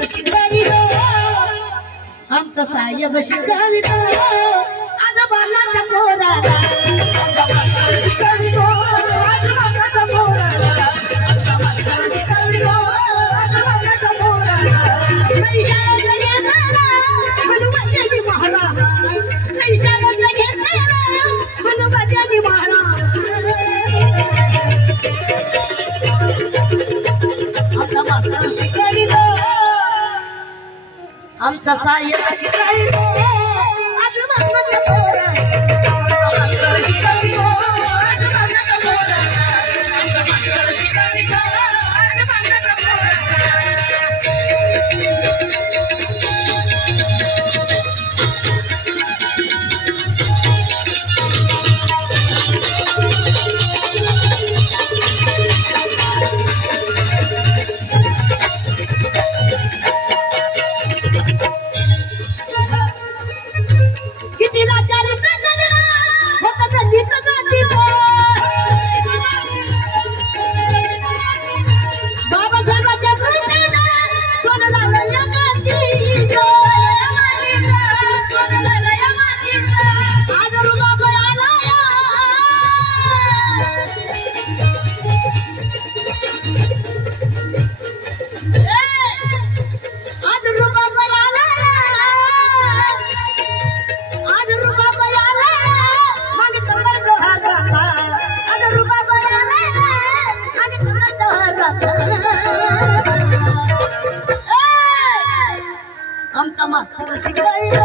मास्तर शिकावितो आमचा साहेब शिकावितो आज बाणाच्या पोराला आमचा मास्तर शिकावितो आज बाणाच्या पोराला आमचा मास्तर शिकावितो आज बाणाच्या पोराला पैशाला घेतला हनुमानाची महाराज पैशाला घेतला हनुमानाची महाराज आमचा मास्तर शिकावितो आमचा साहेब शिकावितो आज बाणाच्या पोराला आमचा मास्तर शिकावितो आज बाणाच्या पोराला आमचा मास्तर शिकावितो आज बाणाच्या आमचा मास्तर शिकावितो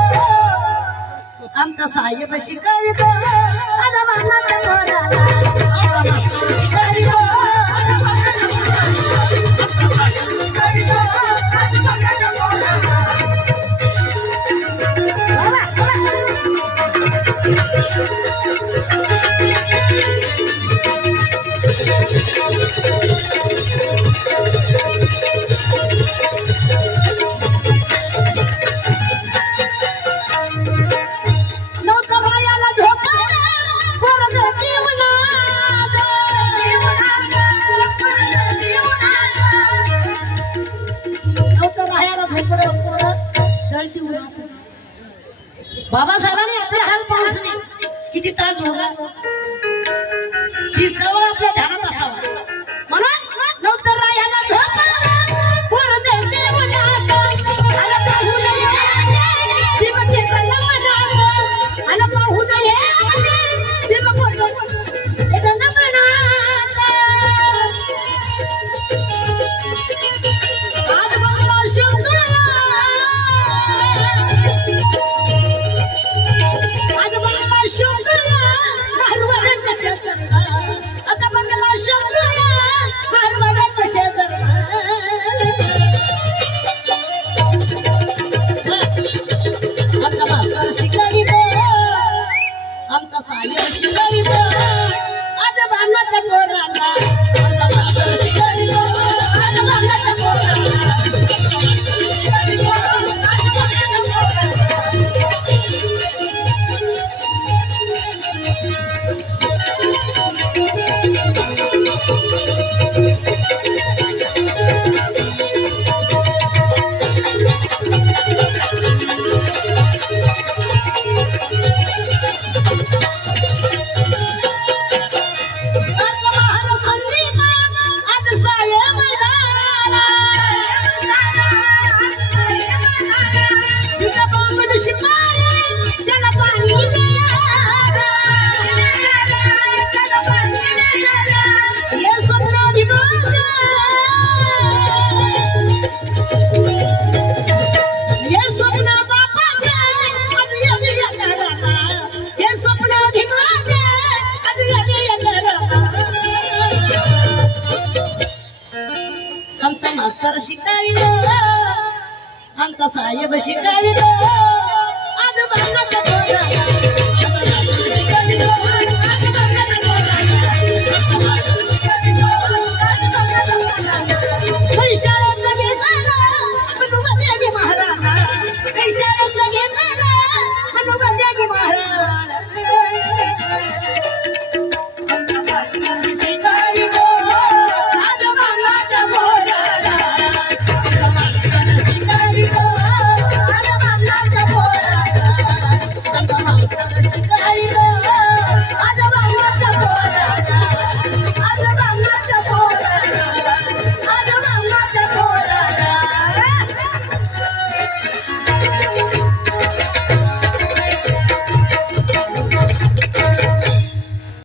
आमचा साहेब शिकावितो आज बाणाच्या पोराला आमचा मास्तर शिकावितो आज बाणाच्या पोराला आमचा मास्तर शिकावितो आज बाणाच्या पोराला बाबासाहेबांनी आपले हाल पाहून किती त्रास भोगला ती जवळ आपल्या ध्यानात असावा म्हणून नंतर राहायला झोप पोर जळते मनात आला पाहू नये दिवचे कला मनात आला पाहू नये दिव फोटो एदन मनात आज बंगला शोधला आमचा साहेब शिकावितो आज बाणाच्या पोराला आमचा मास्तर शिकावितो आज बाणाच्या पोराला शिकावितो आज बाणाच्या मास्तर शिकावितो आमचा साहेब शिकावितो आज बाणाच्या पोराला